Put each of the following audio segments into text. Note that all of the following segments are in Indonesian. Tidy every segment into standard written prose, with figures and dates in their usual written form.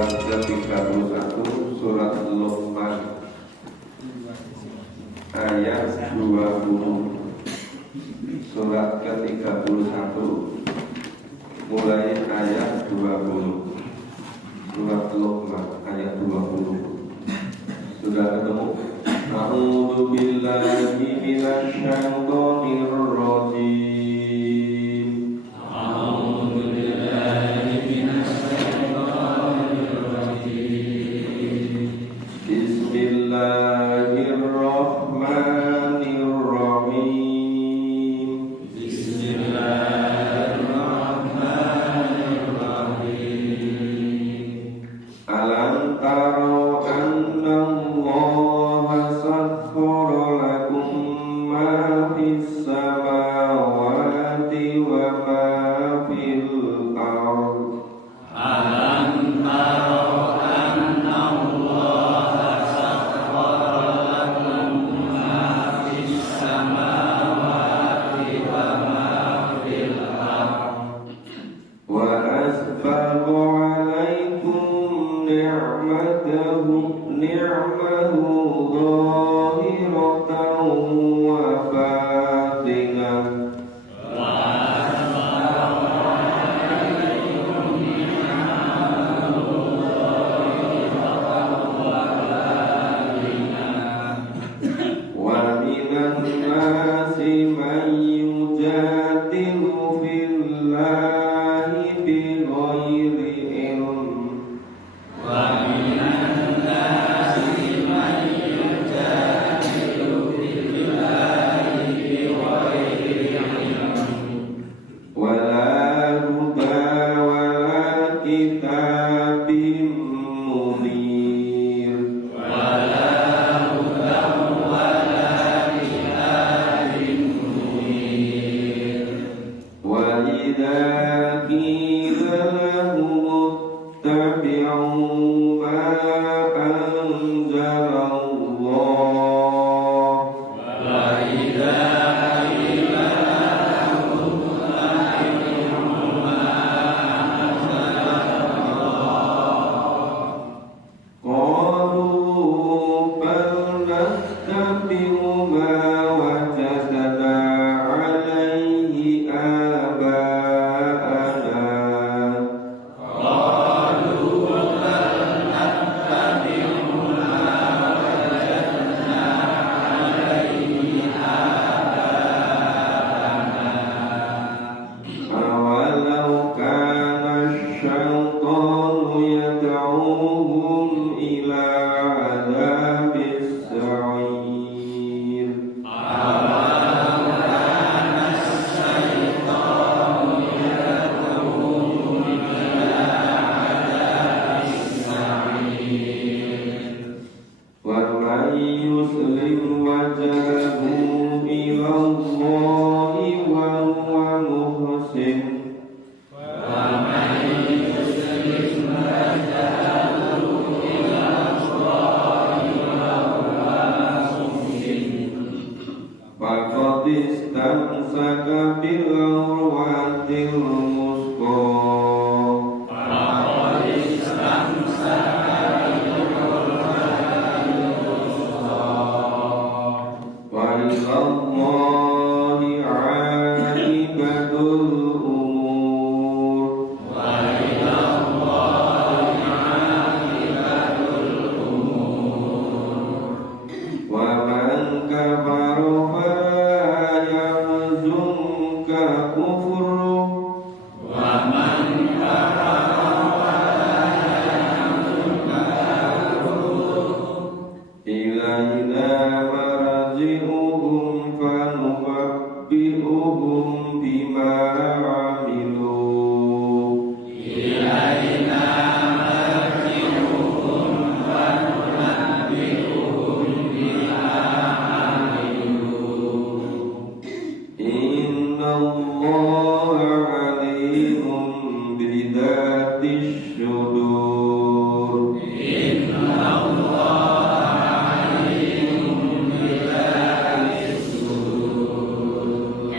surat ke-31, surat Luqman ayat 20. Surat ke-31 mulai ayat 20. Surat Luqman ayat 20. Sudah ketemu? A'udzu billahi minasyaitonir rajim. A'udzu billahi minasyaitonir rajim. Bismillahirrahmanirrahim. Bismillahirrahmanirrahim. Alam taro annallaha sakhkhara lakum ma fis samawati wa ma fil ardh. Alam taro anna Allaha sakhkhara lakum ma fis samawati wa ma fil ardh. Wa asbagha 'alaikum ni'matahu dhahiratan wa batinah. Wa minan nasi man yujadilu fillahi bighairi ilm. Wa minan nasi man yujadilu fillahi bighairi ilm. Wala huda wala kitabim munir. Wala hudan wala kitabin munir. Wa idza qila lahum ittabi'u ma anzalallah. Wa idza qila lahum ittabi'u ma Qalu bal nattabi'u ma wajadna 'alaihi aba'ana. qalu bal nattabi'u ma wajadna 'alaihi aba'ana. Awalau kana asy-syaitanu yad'uhum ila 'adzabis sa'ir. Awalau kana asy-syaitanu yad'uhum ila 'adzabis sa'ir. Wa man yuslim wajhahu ila Allahi wa huwa muhsin. Wa man yuslim wajhahu ila Allahi wa huwa muhsin. Faqad istamsaka bil urwatil wuthqa. Faqad istamsaka bil-'urwatil wuthqa. Wa ilallahi 'aqibatul umur. Wa ila Allahi 'aqibatul umur. Wa man kafara fala yahzunka kufruh. Wa man kafara fala yahzunka kufruh. Ilaina marji'uhum fanunabbi'uhum bima 'amilu. Ilaina marji'uhum wa nunabbi'uhum bima 'amilu. Innallaha 'alimun bidzatis syudur. Inna Allaha 'alimun bi-dhatis sudur.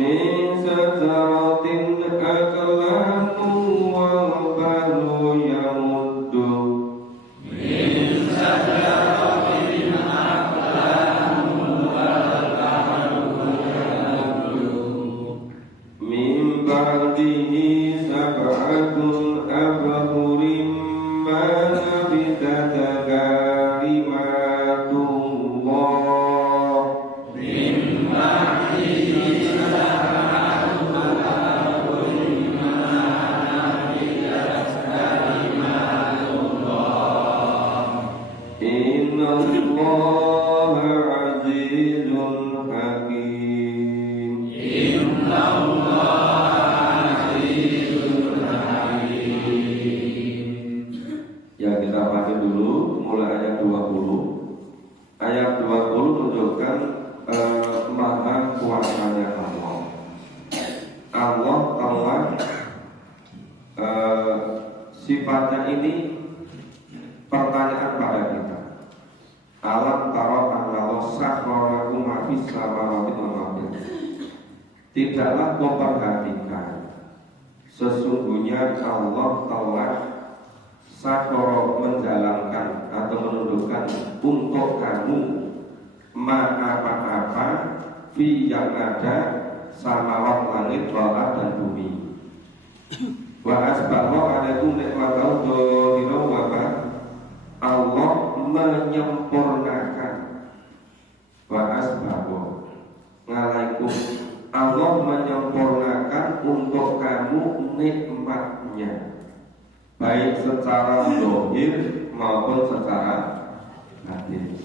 min sajaratin aklamu wal bahru yamuddu min sajaratin aqlamu wal bahru yamuddu min ba'dihi sab'atun abhurim ma nabitat kalimatullah min ba'dihi sab'atun abhurim ma nabitat kalimatullah innallaha azizun hakim. innallaha azizun hakim. Ya, kita baca dulu mulai ayat 20. Ayat 20 menunjukkan maha kuasanya Allah. Allah telah sifatnya ini pertanyaan pada kita. Alam taro anallah sakharakum ma fis samawati wal ardi. Tidaklah kau perhatikan sesungguhnya Allah telah sakhara menjalankan atau menundukkan untuk kamu apa-apa fi yang ada samawat langit bawah dan bumi. Wa asbagha alaikum nikmatahu dzahira wa Allah menyempurnakan wa asbagha alaikum Allah menyempurnakan untuk kamu nikmatnya baik secara zahir maupun secara batin.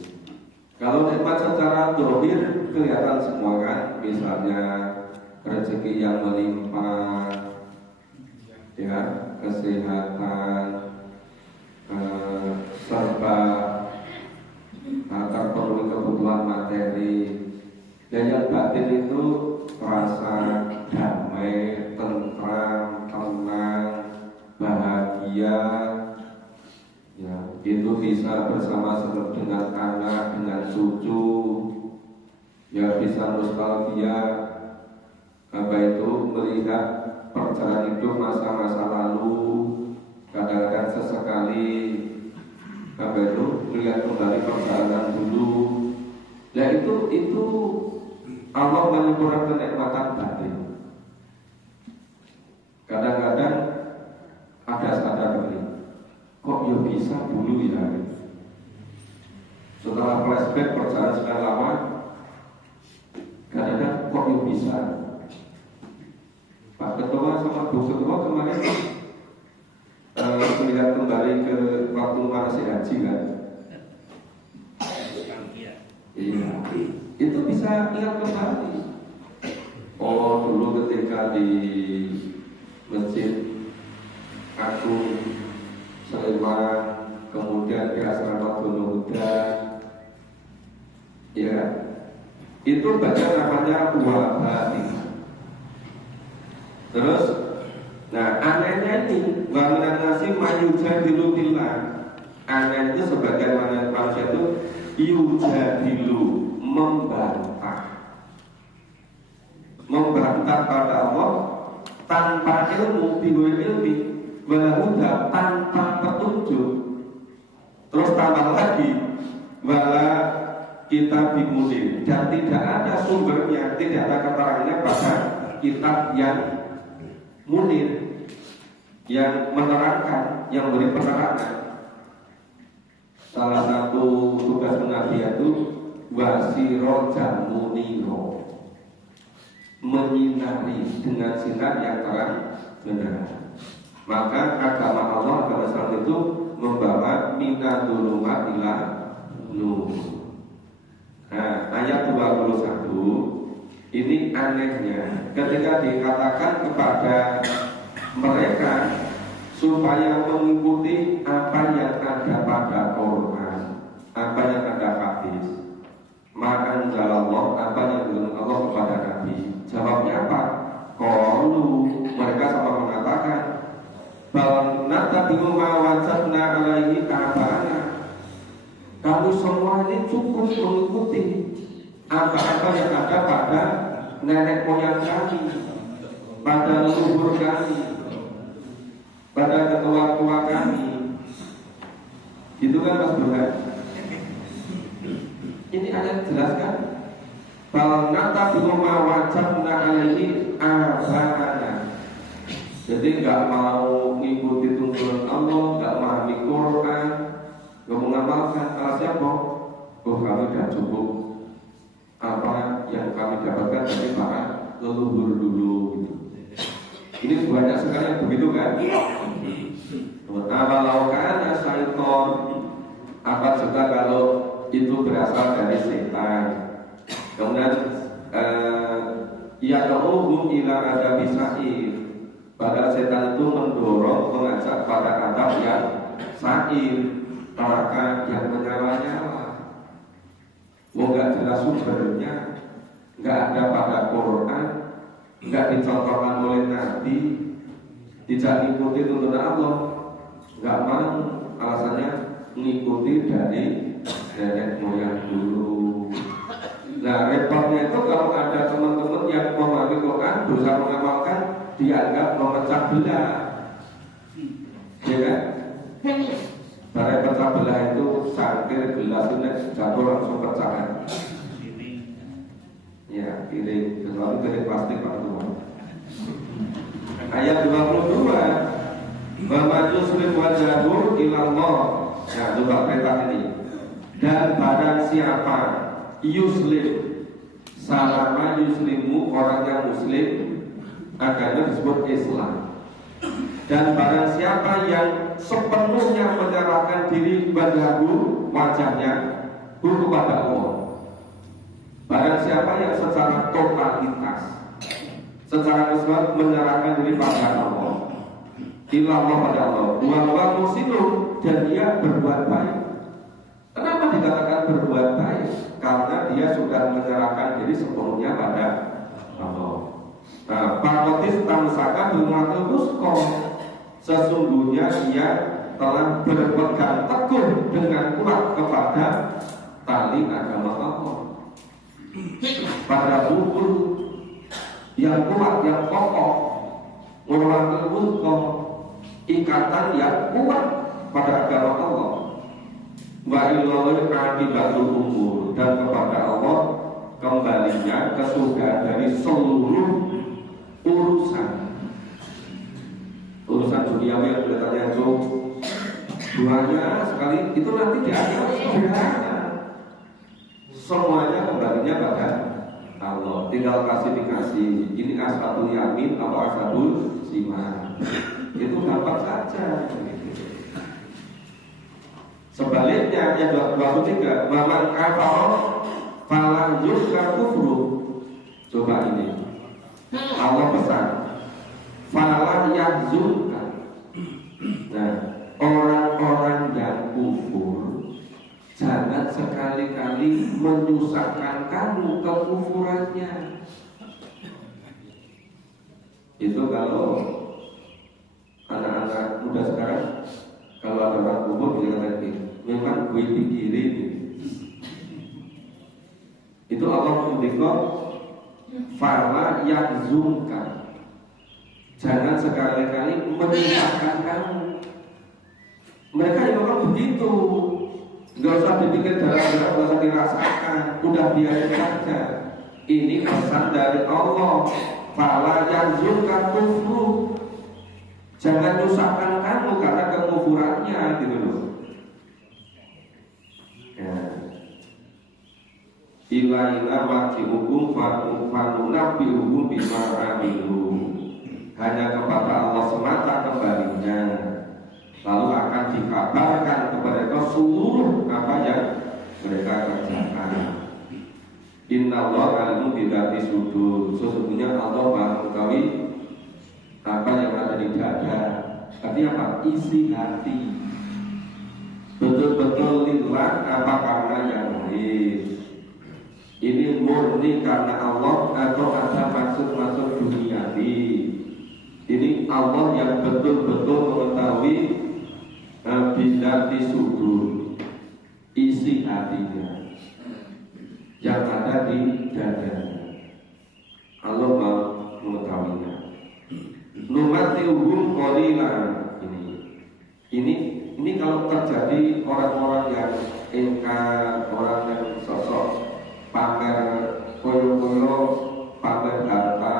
Kalau nikmat secara zahir kelihatan semua kan, misalnya rezeki yang melimpah, ya, kesehatan, serba terpenuhi kebutuhan materi. Dan yang batin itu rasa damai, tentram, tenang, bahagia, ya, itu bisa bersama dengan anak, dengan cucu, ya, bisa nostalgia, apa itu melihat perjalanan hidup masa-masa lalu, kadang-kadang sesekali, apa itu melihat kembali perjalanan dulu. Ya, itu Allah menyempurnakan kenikmatan batin. Kadang-kadang ada sadar ini, kok ya bisa dulu ya. Setelah flashback perjalanan sekian lama, kadang-kadang kok ya bisa. Pak Ketua sama Bu Ketua kemarin melihat kembali ke waktu masih haji kan? Iya, itu bisa ingat kembali. Oh, dulu ketika di masjid Agung Sleman, kemudian di asrama Gunung Hudan, ya, itu baca namanya wabati. Terus, nah anehnya ini waminan nasi mayujadilu billah. Aneh itu sebagai manusia itu yujadilu, membantah pada Allah tanpa ilmu, biwil ilmi, walahuda tanpa petunjuk. Terus tambah lagi wala kitab bimunir, dan tidak ada sumbernya, tidak ada keterangannya pada kitab yang munir, yang menerangkan, yang beri penerangan. Salah satu tugas Nabi itu wasiro jamuniro, menyinari dengan sinar yang terang benerang. Maka agama Allah, agama Islam itu membawa minadulumat ila nur. Nah, ayat 21 ini anehnya ketika dikatakan kepada mereka supaya mengikuti apa yang ada pada Quran, apa yang ada hadis, maka Allah, apa yang dibilang Allah kepada Nabi. Jawabnya apa? Qalu, mereka sama mengatakan bal natabi'u ma wajadna alaihi abana. Kamu semua ini cukup mengikuti apa-apa yang ada pada nenek moyang kami, pada leluhur kami, pada ketua-tua kami. Itu kan Mas Burhan. Ini ayat jelaskan bahwa nata bima wajabna alaihi abana. Jadi nggak mau ngikuti tuntunan Allah, nggak memahami Quran, nggak mengamalkan. Kalau siapa? Oh, kami sudah cukup apa yang kami dapatkan dari para leluhur dulu gitu. Ini banyak sekali yang begitu kan? Kalau karena syaiton, apa juga kalau itu berasal dari setan. Kemudian ya kauhum ila ada bisair. Padahal setan itu mendorong, mengajak pada adab yang sair, neraka yang menyala-nyala. Nggak jelas sumbernya, nggak ada pada Quran, nggak dicontohkan oleh Nabi, tidak mengikuti tuntunan Allah, nggak mau, alasannya mengikuti dari nenek moyang dulu. Nah repotnya itu kalau ada teman-teman yang memahami Quran, berusaha mengamalkan, dianggap memecah belah, ya kan? Barang pecah belah itu sangkir gelas ini jatuh langsung pecahan. Ya, piring, kecuali piring plastik Pak Tuhan. Ayat 22, Bapak Yusrif wajahu ilallah. Nah, coba perintah ini. Dan barang siapa Yuslim, salama Yuslimu, orang yang Muslim, agama disebut Islam. Dan barang siapa yang sepenuhnya menyerahkan diri wajhahu, wajahnya kepada Allah. Barang siapa yang secara totalitas, secara keseluruhan menyerahkan diri pada Allah, ilallah pada Allah, wa muslimun, dan dia berbuat baik. Kenapa dikatakan berbuat baik? Karena dia sudah menyerahkan diri sepenuhnya pada Allah. Nah, pakotis tamsaka bilmatil wusko, sesungguhnya dia telah berpegang teguh dengan kuat kepada tali agama Allah, pada bukul yang kuat, yang kokoh, bilmatil wusko, ikatan yang kuat pada agama Allah. Wa illallah akibatul umur, dan kepada Allah kembalinya kesudahan dari seluruh urusan duniawi yang kelihatannya itu banyak sekali, itu nanti dianggap sederhana. Semuanya kembalinya pada Allah. Tinggal klasifikasi, ini ashabul yamin atau ashabul siman, itu gampang saja. Sebaliknya yang 23, waman kafar falang yuzkar kufru. Coba ini Allah pesan, falang yahzunka. Nah, orang-orang yang kufur jangan sekali-kali menyusahkan kamu kekufurannya. Itu kalau anak-anak muda sekarang, kalau ada orang kufur dia lagi, memang gue pikirin. Itu Allah mendikot fala yahzunka, jangan sekali-kali menyusahkan kamu. Mereka yang memang begitu, nggak usah dipikir dalam-dalam, nggak usah dirasakan, udah biarin saja. Ini pesan dari Allah, fala yahzunka kufru, jangan nyusahkan kamu karena kekufurannya, gitu loh. Ila majihukum fanunabi hukum bima amilu. Hanya kepada Allah semata kembalinya, lalu akan dikabarkan kepada mereka seluruh apa yang mereka kerjakan. Innallaha alimun bidzati sudur. Sesungguhnya Allah Maha mengetahui apa yang ada di dada. Artinya apa? Isi hati. Betul-betul lillah, apa karena yang lain. Ini murni karena Allah atau ada maksud-maksud duniawi. Ini Allah yang betul-betul mengetahui bidzati sudur, isi hatinya yang ada di dada. numatiuhum qalilan. Ini kalau terjadi orang-orang yang ingkar, orang yang sosok pamer koyo-koyo, pamer harta,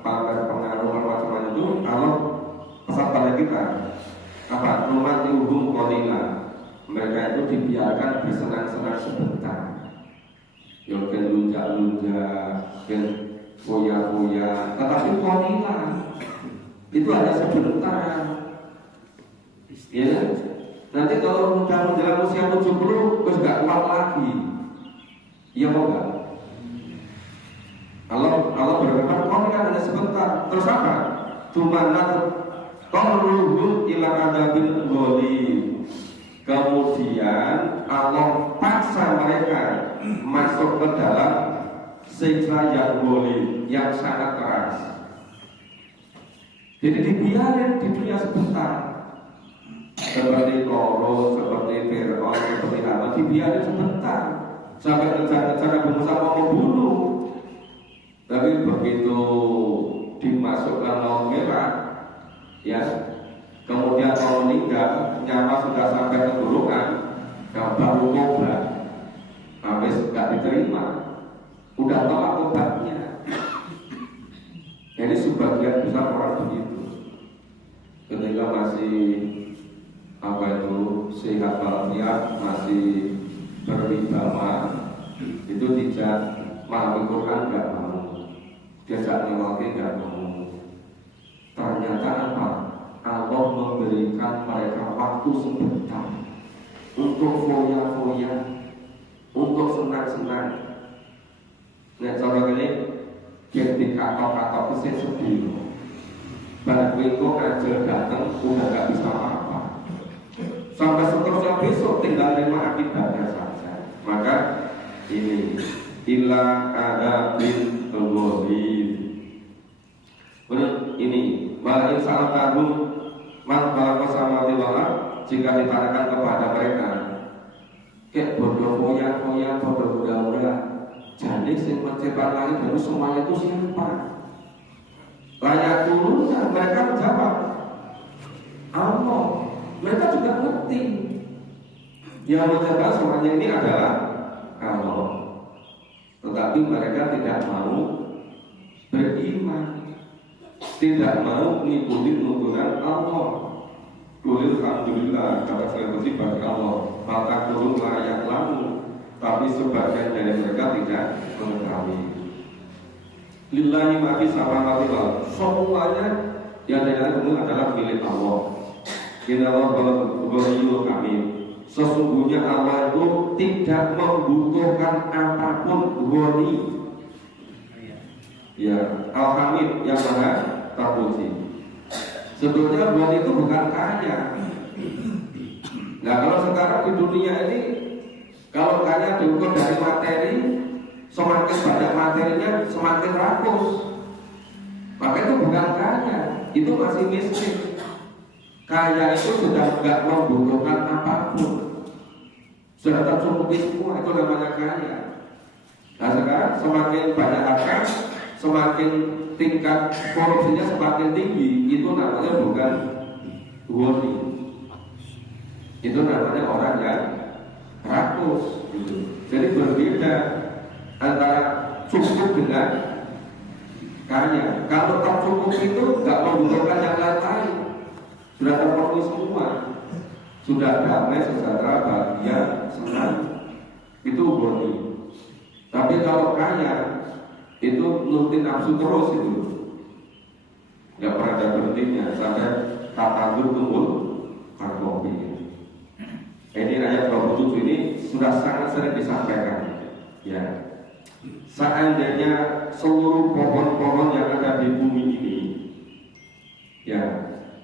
pamer pengaruh macam-macam itu, kalau pesan pada kita apa? Numatiuhum qalilan. Mereka itu dibiarkan bersenang-senang sebentar. Yang lunjak-lunjak, yang foya-foya, tetapi qalilan. Itu hanya sebentar. Ya, nanti kalau sudah menjelang usia 70, terus gak kuat lagi. Iya mau gak? Allah berkata, kau kan hanya sebentar. Terus apa? Tumanat qawluhum ila adabil ghalim. Kemudian Allah paksa mereka masuk ke dalam siksa yang ghalim, yang sangat keras. Jadi dibiarin di dunia sebentar. Seperti Korun, seperti Fir'aun, seperti Haman, dibiarin sebentar sampai kejar-kejar Nabi Musa mau membunuh. Tapi begitu dimasukkan laut merah, ya, kemudian mau meninggal, nyawa sudah sampai tenggorokan, baru tobat, habis gak diterima, udah tolak obatnya. Jadi sebagian besar orang begitu, ketika masih sehat walafiat, masih berwibawa, itu tidak memahami Quran, nggak mau, diajak ngelaki nggak mau. Ternyata apa? Allah memberikan mereka waktu sebentar untuk foya-foya, untuk senang-senang. Nah, coba ini yang dikatok-katok itu sedih. Barang itu aja datang udah nggak bisa apa-apa. Sampai seterusnya besok tinggal terima akibatnya saja. Maka ini illa ada bin ghalim. Ini walain saat tahu man balako sama tiwala, jika ditanyakan kepada mereka, kayak bodoh foya-foya, bodoh muda-muda, jadi sing menciptakan langit dan semuanya itu siapa? Layak turunnya mereka menjawab Allah. Mereka juga ngerti yang menciptakan semuanya ini adalah Allah, tetapi mereka tidak mau beriman, tidak mau mengikuti tuntunan Allah. Qul alhamdulillah, kata saya bagi Allah, maka turun layak lalu, tapi sebagian dari mereka tidak mengetahui. Lillahi ma fis samawati wal, semuanya yang ada di adalah milik Allah. Inna Allah ghaniyun hamid. Sesungguhnya Allah itu tidak membutuhkan apapun. Ghani, ya, Al-Hamid, yang maha terpuji. Sebetulnya Ghani itu bukan kaya. Nah, kalau sekarang di dunia ini, kalau kaya diukur dari materi, semakin banyak materinya semakin rakus. Maka itu bukan kaya, itu masih miskin. Kaya itu sudah tidak membutuhkan apapun, sudah tercukupi semua, itu namanya kaya. Nah, sekarang semakin banyak harta, semakin tingkat korupsinya semakin tinggi, itu namanya bukan ghani, itu namanya orang yang rakus gitu. Jadi berbeda antara cukup dengan kaya. Kalau tercukup itu nggak membutuhkan yang lain-lain, sudah terpenuhi semua, sudah damai, sejahtera, bahagia, senang, itu ghani. Tapi kalau kaya itu nurutin nafsu terus, itu nggak pernah ada berhentinya sampai tatandur tumbuh karbohid. Ini ayat 27 ini sudah sangat sering disampaikan. Ya, seandainya seluruh pohon-pohon yang ada di bumi ini, ya,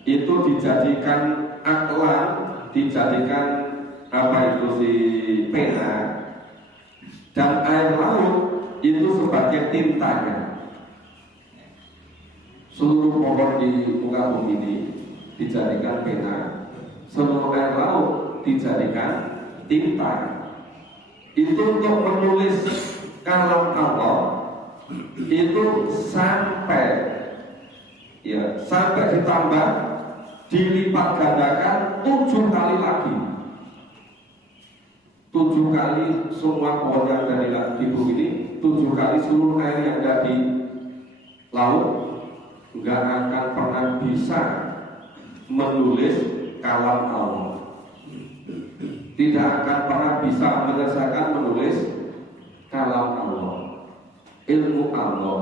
itu dijadikan aklan, dijadikan apa itu si pena, dan air laut itu sebagai tintanya. Seluruh pohon di muka bumi ini dijadikan pena, seluruh air laut dijadikan tinta. Itu untuk menulis kalam Allah itu sampai Ya, sampai ditambah dilipat gandakan 7 kali lagi. 7 kali semua pohon yang ada di bumi ini, 7 kali seluruh air yang ada di laut nggak akan pernah bisa menulis kalam Allah. Tidak akan pernah bisa menyelesaikan menulis kalam Allah, ilmu Allah,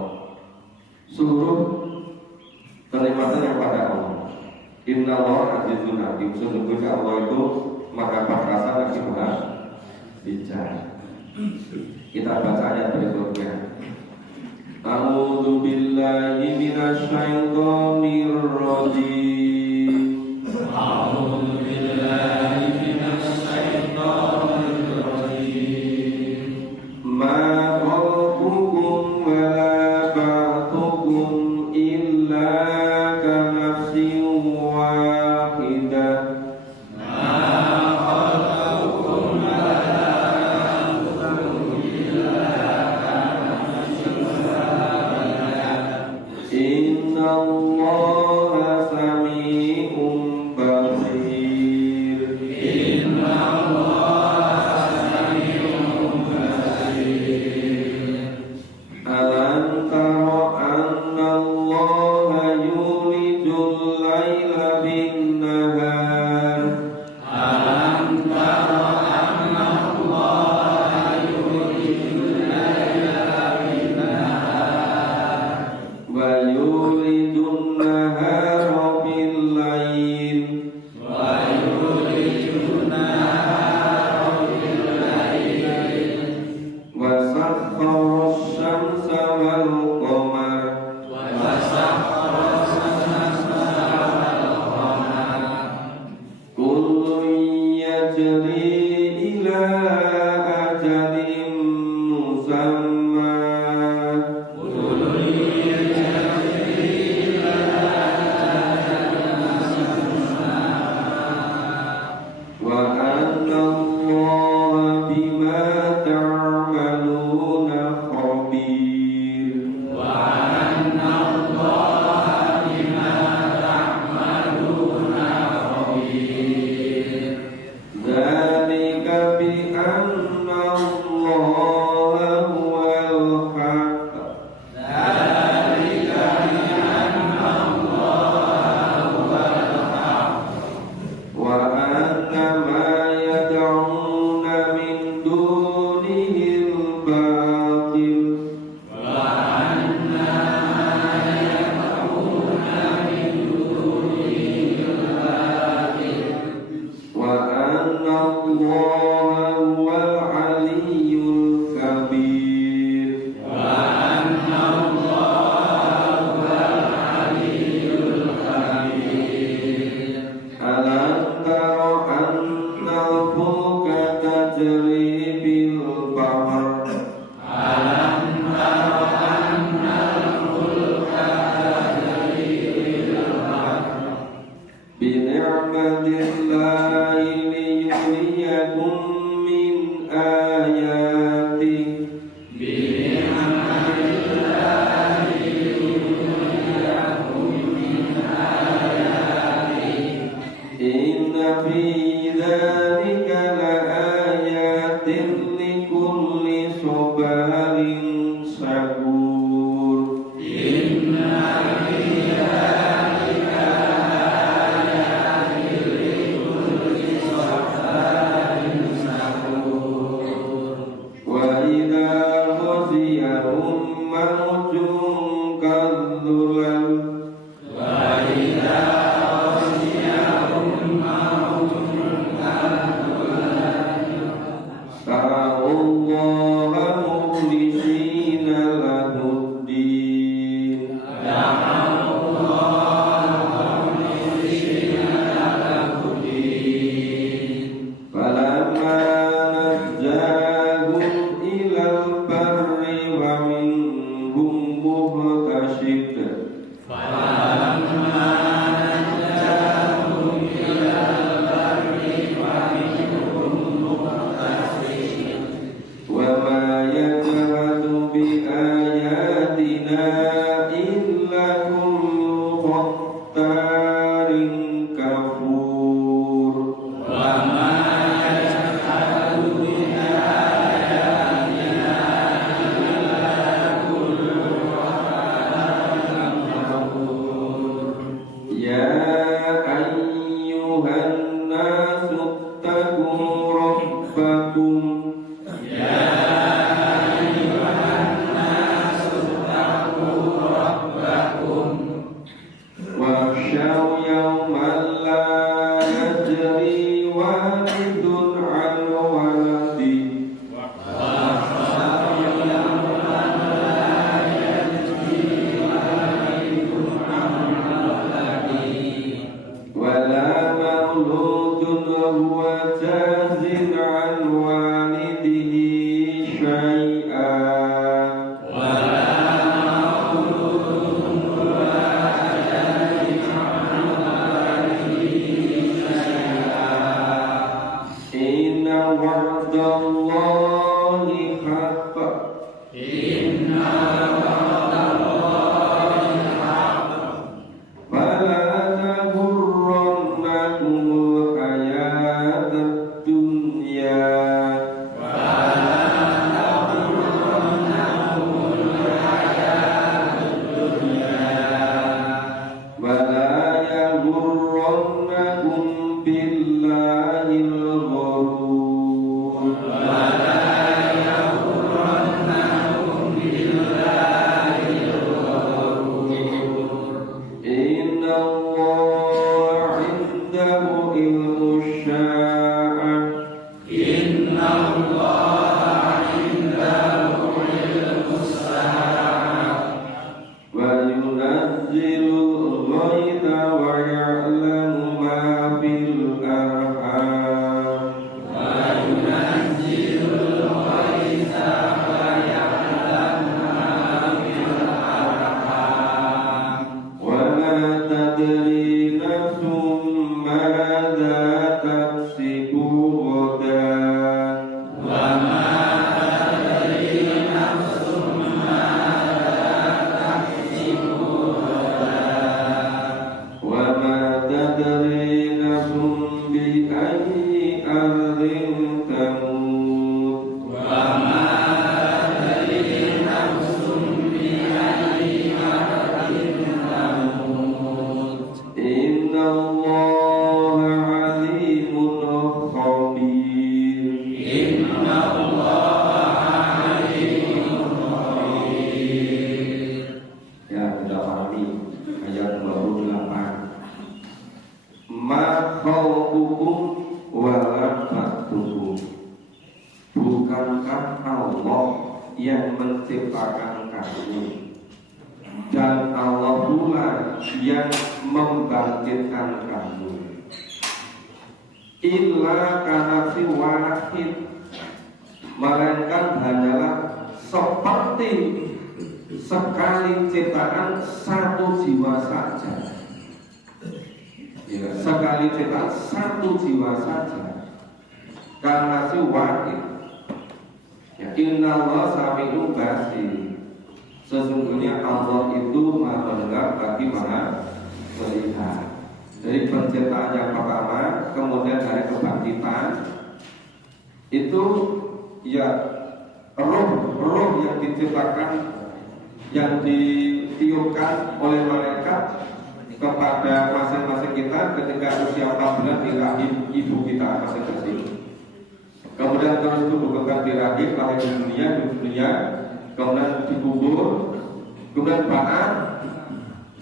seluruh kenikmatan yang pada Allah. Inna Allah azizun hakim. Sesungguhnya Allah itu maha perkasa lagi maha bijak. Kita baca ayat berikutnya. A'udzu billahi minasy syaithanir rajim. A'udzu billahi minasy syaithanir rajim. Ma khalqukum wa la ba'thukum illa kanafsin wahidah. Inna Allaha sami'un basir. Inna Allaha sami'un basir. Alam tara anna Allaha yulijul laila bin nahar. Alam tara anna Allaha yulijul laila bin nahar Wa yulijun nahara bil lail. wa yulijul nahara bil lail Wa sakhkhara asy-syamsa wal qamar. wa sakhkhara as-samsa wal qamar Kullun yajri ila ajalin musamma. kullun yajri ila ajalin musamma Wa anna Allaha bima ta'maluna khabir. wa anna Allaha bima ta'maluna khabir. Dzalika bi anna Allaha huwal haqq Dzalika bi anna Allaha huwal haqq wa anna ma yad'una min dunihi al-batil. wa anna ma yad'una min dunihi al-batil Wa anna Allaha huwal 'aliyyul kabir. wa anna Allaha huwal 'aliyyul kabir. Alam tara anna al-fulka tajri bil bahr. Alam tara anna al-fulka tajri fil bahr Bi ni'matillahi liyuriyakum min ayatihi. bi ni'matillahi liyuriyakum min ayatihi. Inna fi dzalika laayatin likulli sabarin syakur. Inna fi dzalika ayatin likulli sabarin syakur. Wa idza ghashiyahum mawjun kadhulal. Wa idza ghashiyahum mawjun kadhulal Ta'allaha mukhlishina lahuddin. da'allaha mukhlishina lahuddin. Falamma najjahum ilal barri wa minhum muhtashid. Falamma najjahum ilal barri wa minhum muqtasid. Wa ma yajhadu bi ayatina illa kullu bukankah Allah yang menciptakan kamu dan Allah pula yang membangkitkan kamu. Illa kanafsi wahid, melainkan hanyalah seperti sekali ciptaan satu jiwa saja. Ya, sekali ciptaan satu jiwa saja. Karena si wahid. Ya, Inna Allah sami'un basir. Sesungguhnya Allah itu maha mendengar lagi maha melihat. Dari penciptaan yang pertama, kemudian dari kebangkitan itu ya roh yang diciptakan, yang ditiupkan oleh malaikat kepada masing-masing kita ketika usia 4 bulan di rahim ibu kita masing-masing. Kemudian terus tumbuh di rahim, lahir di dunia, kemudian dikubur, kemudian ba'at,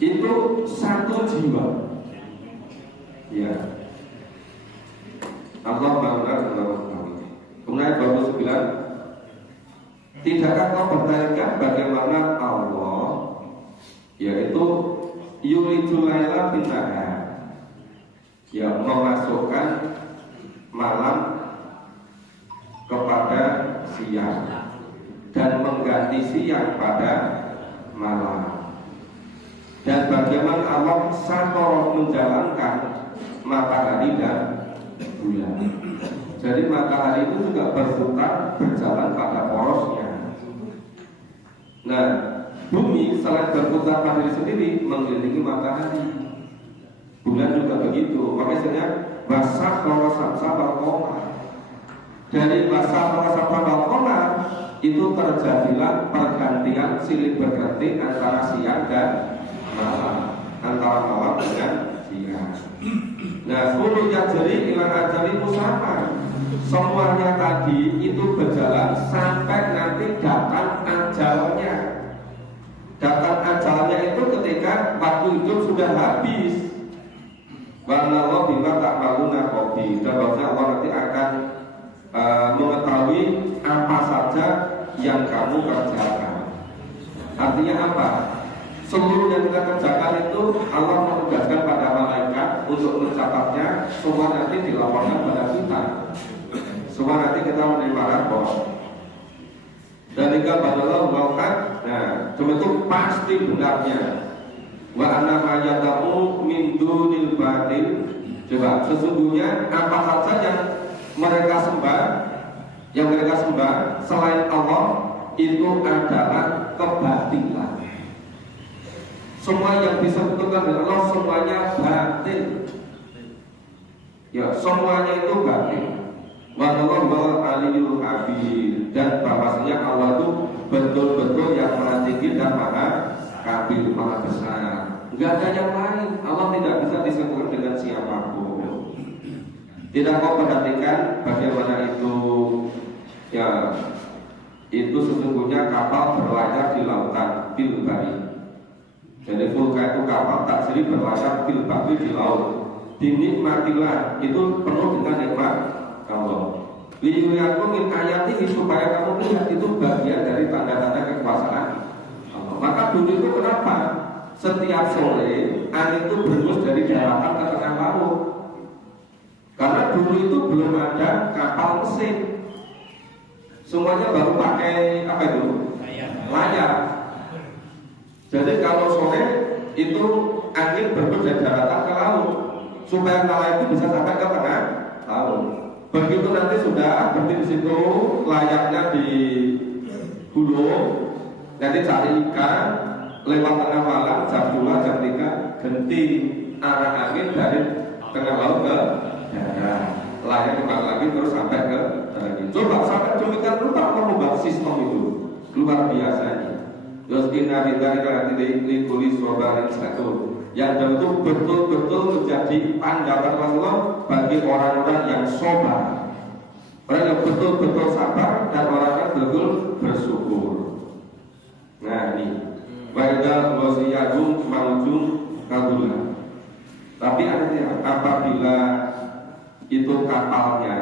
itu satu jiwa. Ya, Allah benar kami. Kemudian 29, tidakkah kau bertanya bagaimana Allah, yaitu yulijul laila bin nahar, ya, memasukkan malam kepada siang dan mengganti siang pada malam. Dan bagaimana Allah sakor menjalankan matahari dan bulan. Jadi matahari itu juga berputar, berjalan pada porosnya. Nah, bumi selain berputar pada diri sendiri mengelilingi matahari. Bulan juga begitu. Makanya basah kawasan sabal koma. Dari basah kawasan sabal koma itu terjadilah pergantian silih berganti antara siang dan malam, antara malam dengan siang. Nah, kullu yajri ila ajali musamma. Semuanya tadi itu berjalan sampai nanti datang ajalnya. Datang ajalnya itu ketika waktu hidup sudah habis. Wa Allah bima ta'maluna qadir. Dan bahwasanya Allah nanti akan mengetahui apa saja yang kamu kerjakan. Artinya apa? Seluruh yang kita kerjakan itu Allah menugaskan pada malaikat untuk mencatatnya. Semua nanti dilaporkan pada kita. Semua nanti kita menerima rapor. Dan jika badalah melakukan, nah, cuma itu pasti benarnya. Wa anna ma yadamu min dunil batil. Coba, sesungguhnya apa saja yang mereka sembah selain Allah itu adalah kebatilan. Semua yang disebutkan oleh Allah semuanya batil. Ya, semuanya itu batil. Wallahu aliyul kabir. Dan bahwasanya Allah itu betul-betul yang maha tinggi dan maha kabir, maha besar. Enggak ada yang lain. Allah tidak bisa disebutkan dengan siapapun. Tidak kau perhatikan bagaimana itu, ya, itu sesungguhnya kapal berlayar di lautan bil bari. Jadi fulka itu kapal taksiri berlayar bil bari di laut. Dinikmatilah, itu penuh dengan nikmat Allah. Liyuriyakum min ayatihi, supaya kamu lihat itu bagian dari tanda-tanda kekuasaan Allah. Maka dulu itu kenapa setiap sore angin itu berhembus dari daratan ke tengah laut? Karena dulu itu belum ada kapal mesin. Semuanya baru pakai apa itu? Layar. Jadi kalau sore itu angin berhembus dari daratan ke laut, supaya nelayan itu bisa sampai ke tengah laut. Begitu nanti sudah berhenti di situ, layaknya di hulu, nanti cari ikan, lewat tengah malam jam 2, jam 3 ganti arah angin dari tengah laut ke darat. Layar kembali lagi terus sampai ke darat. Coba sampai demikian rupa mengubah sistem itu luar biasanya. Terus kita dari dikuli sobarin satu yang tentu betul-betul menjadi pandangan Rasulullah bagi orang-orang yang sobar, orang yang betul-betul sabar dan orang yang betul bersyukur. Nah ini wajah wasiyadum maujum kabulah. Tapi artinya apabila itu kapalnya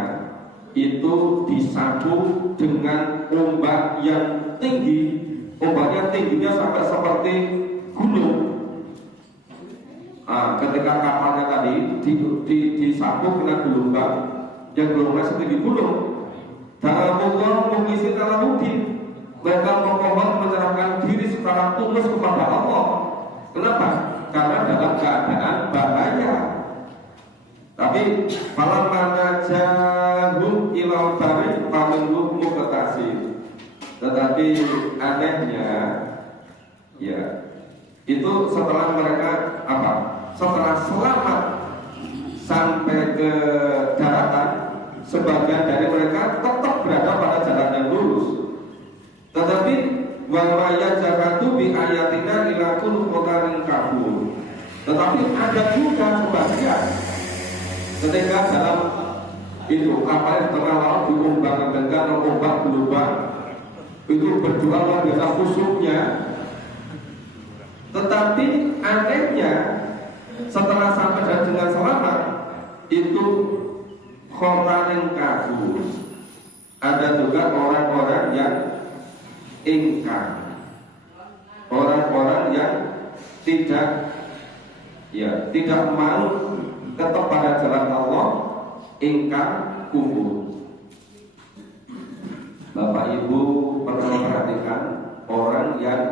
itu disapu dengan ombak yang tinggi, ombaknya tingginya sampai seperti gunung. Ketika kapalnya tadi disapu dengan gelombang, yang gelombangnya setinggi gunung. Dan Allah mengisi talahudin, mereka memohon menyerahkan diri secara tulus kepada Allah. Kenapa? Karena dalam keadaan bahaya. Tapi malam mana jahum ilau tarik paminhu muqtasib. Tetapi anehnya, ya, itu setelah mereka apa? Setelah selamat sampai ke daratan, sebagian dari mereka tetap berada pada jalan yang lurus. Tetapi wa maya jahatu bi ayatina ila kulli qadarin kabur. Tetapi ada juga sebagian ketika dalam itu kapal di tengah laut diombang-ambingkan ombak gelombang, itu berdoa luar biasa khusyuknya. Tetapi anehnya setelah sampai dengan selamat itu khotarin kabur. Ada juga orang-orang yang ingkar, orang-orang yang tidak mau tetap pada jalan Allah, ingkar kufur. Bapak Ibu pernah memperhatikan orang yang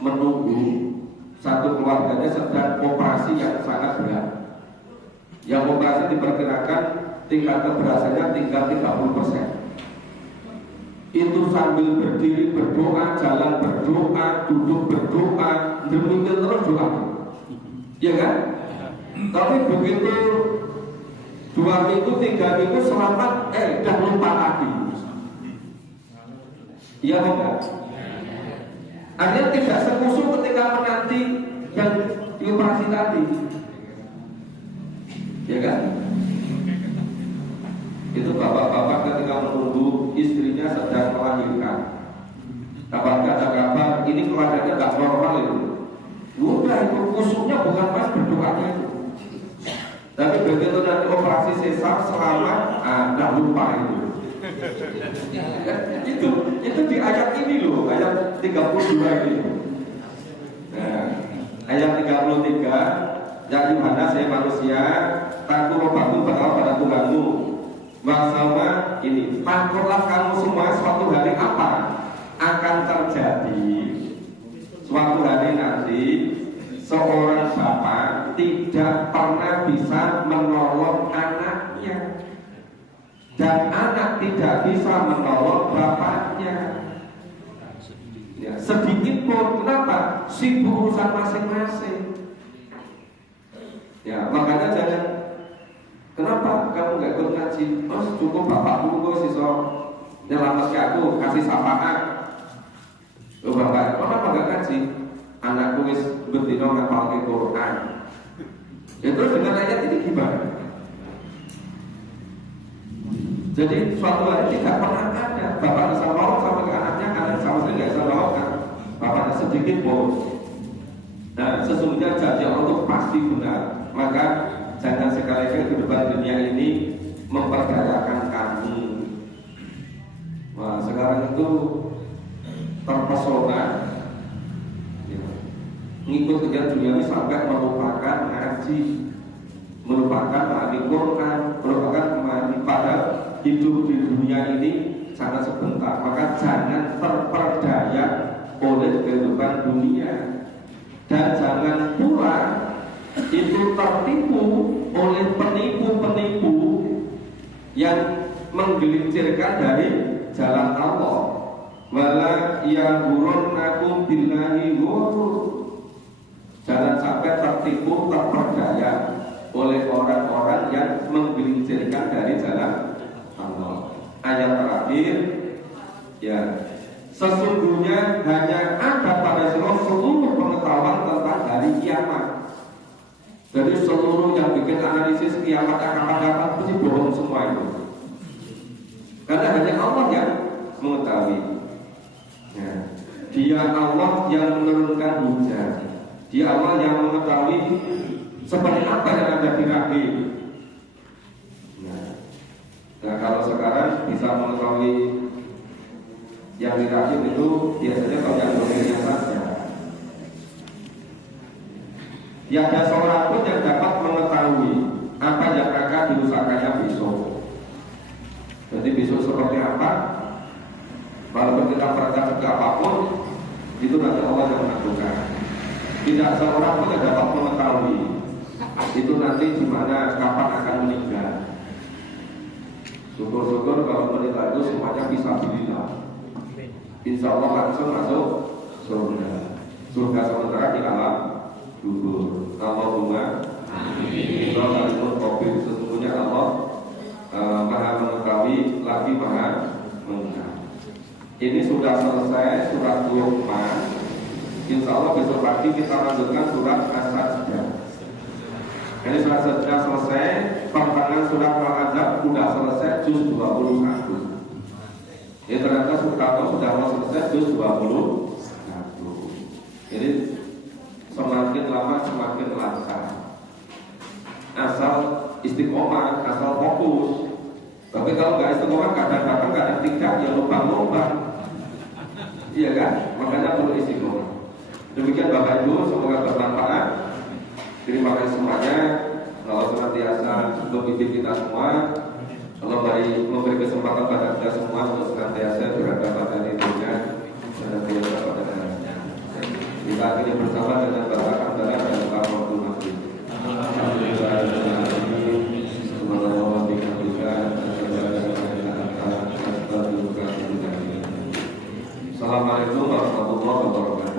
menunggu satu keluarganya sedang operasi yang sangat berat, yang operasi diperkirakan tingkat keberhasilannya tinggal 30%. Itu sambil berdiri berdoa, jalan berdoa, duduk berdoa, demikian terus doa, ya kan? Tapi begitu 2 minggu, 3 minggu selamat, dah lupa lagi. Iya enggak? Artinya tidak sekusuh ketika menanti yang dioperasi tadi, ya kan? Itu bapak-bapak ketika menunggu istrinya sedang melahirkan, apakah ada kabar ini keluarganya nggak normal itu? Udah, itu khususnya bukan pas berdoanya itu. Tapi begitu nanti operasi sesar selamat, nggak lupa itu. Itu di ayat ini loh, ayat 32 ini. Nah, ayat 33, ya gimana saya manusia, takut batu berdoa pada Tuhanmu. Maksudnya ini, takutlah kamu semua suatu hari apa akan terjadi. Suatu hari nanti seorang bapak tidak pernah bisa menolong anaknya, dan anak tidak bisa menolong bapaknya. Ya, sedikit pun. Kenapa? Sibuk urusan masing-masing. Ya, makanya jangan. Kenapa kamu nggak ikut ngaji? Mas, cukup bapakmu kok sisa nyelamat aku, kasih sapaan. Oh bapak, kenapa nggak ngaji? Anakku wis berdino ngapal ke Quran. Ya terus dengan ayat ini gimana? Jadi suatu hari tidak pernah ada bapak bisa nolong sama ke anaknya, anak sama sekali nggak bisa nolong kan? Bapaknya sedikit pun. Nah, sesungguhnya janji Allah pasti benar. Maka jangan sekali-kali kehidupan dunia ini memperdayakan kamu. Wah, sekarang itu terpesona, ya, ngikut kegiatan dunia ini sampai melupakan ngaji, melupakan menghafal Quran, melupakan menghafal. Pada hidup di dunia ini sangat sebentar. Maka jangan terperdaya oleh kehidupan dunia, dan jangan pula itu tertipu oleh penipu-penipu yang menggelincirkan dari jalan Allah. Wala yaghurrannakum billahi ghurur. Jangan sampai tertipu, terperdaya oleh orang-orang yang menggelincirkan dari jalan Allah. Ayat terakhir, ya, sesungguhnya hanya ada pada seluruh pengetahuan tentang hari kiamat. Jadi seluruh yang bikin analisis kiamat kapan-kapan pasti bohong semua itu. Karena hanya Allah yang mengetahui. Ya. Dia Allah yang menurunkan hujan. Dia Allah yang mengetahui seperti apa yang ada di rahim. Nah, kalau sekarang bisa mengetahui yang diracik itu biasanya kalau yang dosennya saja. Tiada seorang pun yang dapat mengetahui apa yang akan diusahakannya besok. Jadi besok seperti apa, walaupun kita berangkat ke apapun, itu nanti Allah yang menentukan. Tidak seorang pun yang dapat mengetahui itu nanti gimana, kapan akan meninggal. Syukur-syukur kalau meninggal itu semuanya fisabilillah. Insya Allah langsung masuk surga. Surga sementara di alam kubur. Allahumma amin. Sesungguhnya Allah Maha mengetahui lagi Maha mengenal. Ini sudah selesai surat Luqman. Insya Allah besok pagi kita lanjutkan surat As-Sajdah. Ini surat As-Sajdah selesai. Pertengahan surat Al-Ahzab sudah selesai juz 21. Ini ternyata sudah selesai juz 21. Jadi semakin lama semakin lancar. Asal istiqomah, asal fokus. Tapi kalau nggak istiqomah, kadang-kadang nggak ada tiga, ya lubang-lubang. Iya kan? Makanya perlu istiqomah. Demikian Bapak Ibu, semoga bermanfaat. Terima kasih semuanya. Allah senantiasa membimbing kita semua. Allah memberi kesempatan pada kita semua untuk senantiasa berada pada dunia, senantiasa pada dunia. Kita akhiri bersama dengan baca hamdalah dan kafaratul majlis. Assalamualaikum warahmatullahi wabarakatuh.